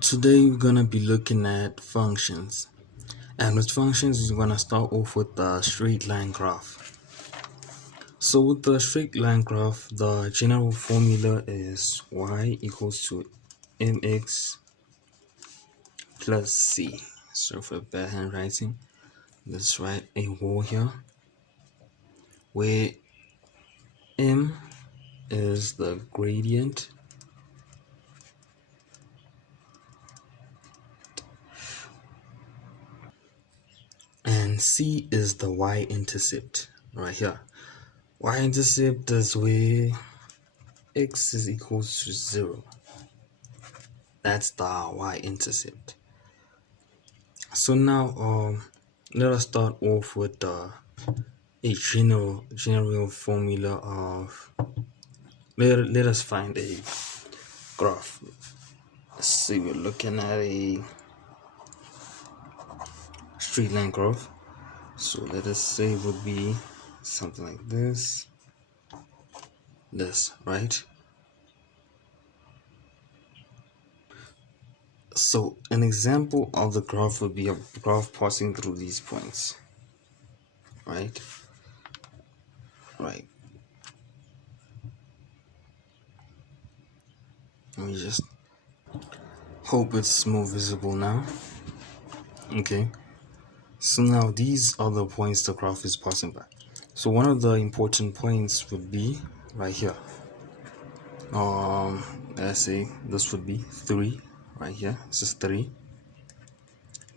Today we're gonna be looking at functions, and with functions we're gonna start off with the straight line graph. So with the straight line graph, the general formula is y equals to mx plus c. So for bad handwriting, let's write a wall here where m is the gradient and c is the y-intercept right here. Y-intercept is where x is equals to 0. That's the y-intercept. So now let us start off with a general formula of let us find a graph. Let's see, we're looking at a straight line graph. So let us say it would be something like this, right? So an example of the graph would be a graph passing through these points, right? Let me just hope it's more visible now. Okay, so now these are the points the graph is passing by. So one of the important points would be right here. Let's say this would be 3 right here. This is 3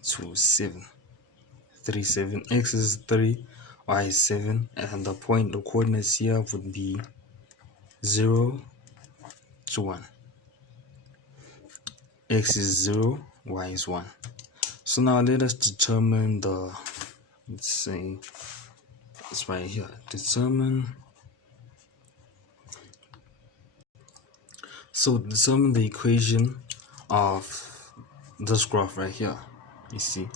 to 7. 3, 7. X is 3, y is 7, and the coordinates here would be 0 to 1. X is 0, y is 1. So now let us determine let's say it's right here. Determine the equation of this graph right here. You see,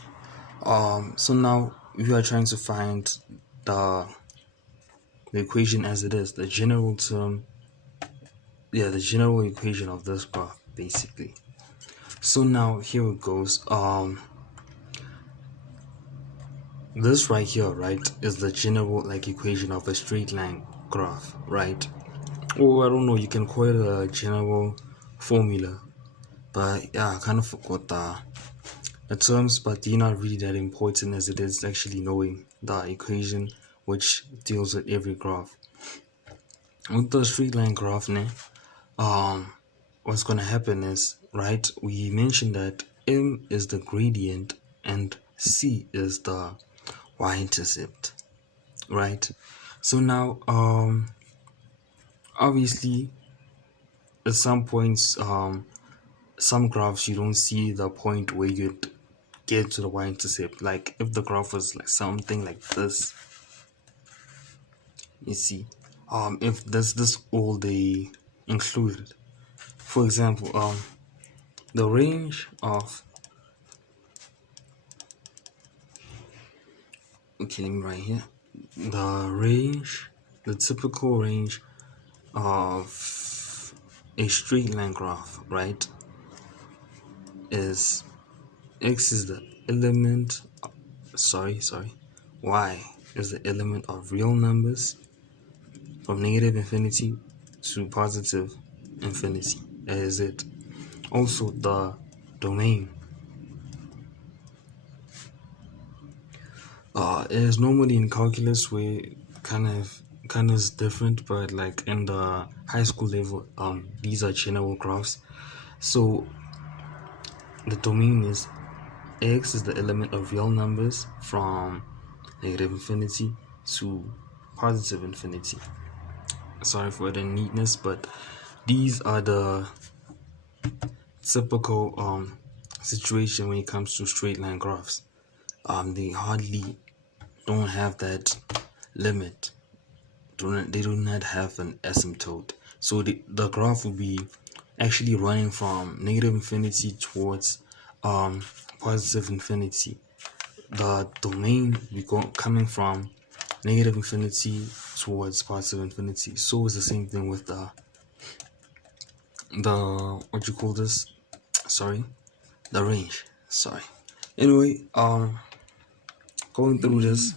so now we are trying to find the equation as it is, the general equation of this graph basically. So now here it goes. This right here, right, is the general equation of a straight line graph, right? Or I don't know, you can call it a general formula, but yeah, I kind of forgot the terms, but they're not really that important as it is actually knowing the equation which deals with every graph. With the straight line graph now, what's gonna happen is, right, we mentioned that m is the gradient and c is the y-intercept, right? So now obviously at some points, some graphs you don't see the point where you get to the y-intercept. Like if the graph was like something like this, you see, if this all they included, for example, the range of, okay, let me write here, the typical range of a straight line graph, right, is x is the element, y is the element of real numbers from negative infinity to positive infinity. That is it. Also the domain it is normally in calculus where kind of is different, but like in the high school level, these are general graphs. So the domain is x is the element of real numbers from negative infinity to positive infinity. Sorry for the neatness, but these are the typical situation when it comes to straight line graphs. They hardly don't have that limit. They do not have an asymptote. So the graph will be actually running from negative infinity towards positive infinity. The domain we go coming from negative infinity towards positive infinity. So it's the same thing with the what you call this, sorry, the range, sorry. Anyway, going through this,